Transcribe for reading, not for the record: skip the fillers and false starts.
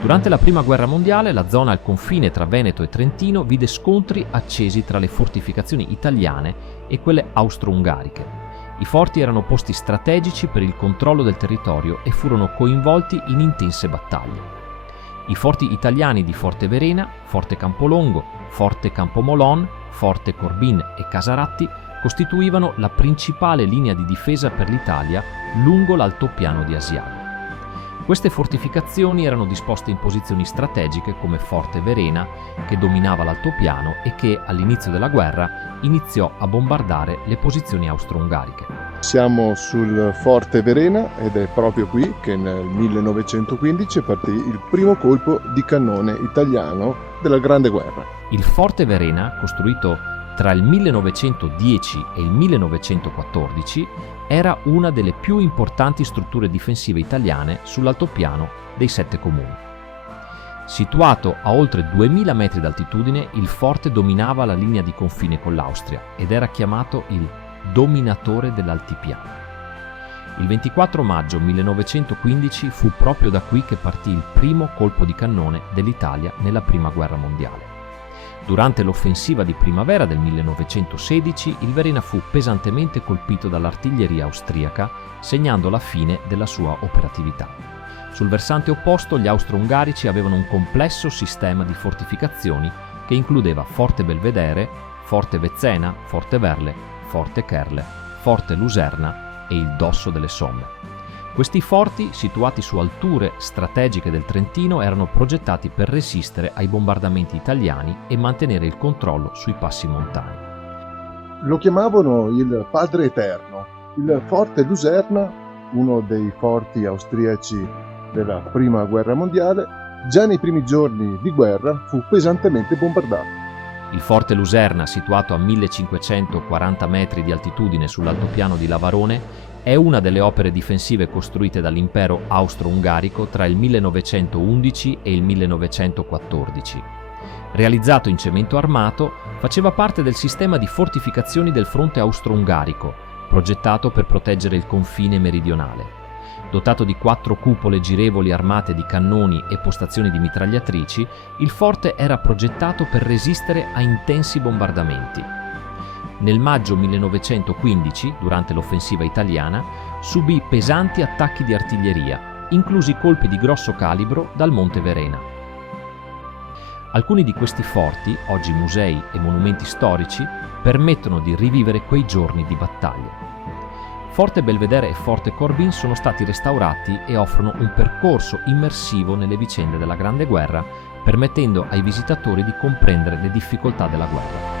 Durante la Prima Guerra Mondiale, la zona al confine tra Veneto e Trentino vide scontri accesi tra le fortificazioni italiane e quelle austro-ungariche. I forti erano posti strategici per il controllo del territorio e furono coinvolti in intense battaglie. I forti italiani di Forte Verena, Forte Campolongo, Forte Campomolon, Forte Corbin e Casaratti costituivano la principale linea di difesa per l'Italia lungo l'altopiano di Asiago. Queste fortificazioni erano disposte in posizioni strategiche come Forte Verena, che dominava l'altopiano e che all'inizio della guerra iniziò a bombardare le posizioni austro-ungariche. Siamo sul Forte Verena ed è proprio qui che nel 1915 partì il primo colpo di cannone italiano della Grande Guerra. Il Forte Verena, costruito tra il 1910 e il 1914, era una delle più importanti strutture difensive italiane sull'altopiano dei 7 comuni. Situato a oltre 2000 metri d'altitudine, il forte dominava la linea di confine con l'Austria ed era chiamato il dominatore dell'altipiano. Il 24 maggio 1915 fu proprio da qui che partì il primo colpo di cannone dell'Italia nella Prima Guerra Mondiale. Durante l'offensiva di primavera del 1916, il Verena fu pesantemente colpito dall'artiglieria austriaca, segnando la fine della sua operatività. Sul versante opposto, gli austro-ungarici avevano un complesso sistema di fortificazioni che includeva Forte Belvedere, Forte Vezzena, Forte Verle, Forte Kerle, Forte Luserna e il Dosso delle Somme. Questi forti, situati su alture strategiche del Trentino, erano progettati per resistere ai bombardamenti italiani e mantenere il controllo sui passi montani. Lo chiamavano il Padre Eterno. Il Forte Luserna, uno dei forti austriaci della Prima Guerra Mondiale, già nei primi giorni di guerra fu pesantemente bombardato. Il Forte Luserna, situato a 1540 metri di altitudine sull'altopiano di Lavarone, è una delle opere difensive costruite dall'impero austro-ungarico tra il 1911 e il 1914. Realizzato in cemento armato, faceva parte del sistema di fortificazioni del fronte austro-ungarico, progettato per proteggere il confine meridionale. Dotato di 4 cupole girevoli armate di cannoni e postazioni di mitragliatrici, il forte era progettato per resistere a intensi bombardamenti. Nel maggio 1915, durante l'offensiva italiana, subì pesanti attacchi di artiglieria, inclusi colpi di grosso calibro dal Monte Verena. Alcuni di questi forti, oggi musei e monumenti storici, permettono di rivivere quei giorni di battaglia. Forte Belvedere e Forte Corbin sono stati restaurati e offrono un percorso immersivo nelle vicende della Grande Guerra, permettendo ai visitatori di comprendere le difficoltà della guerra.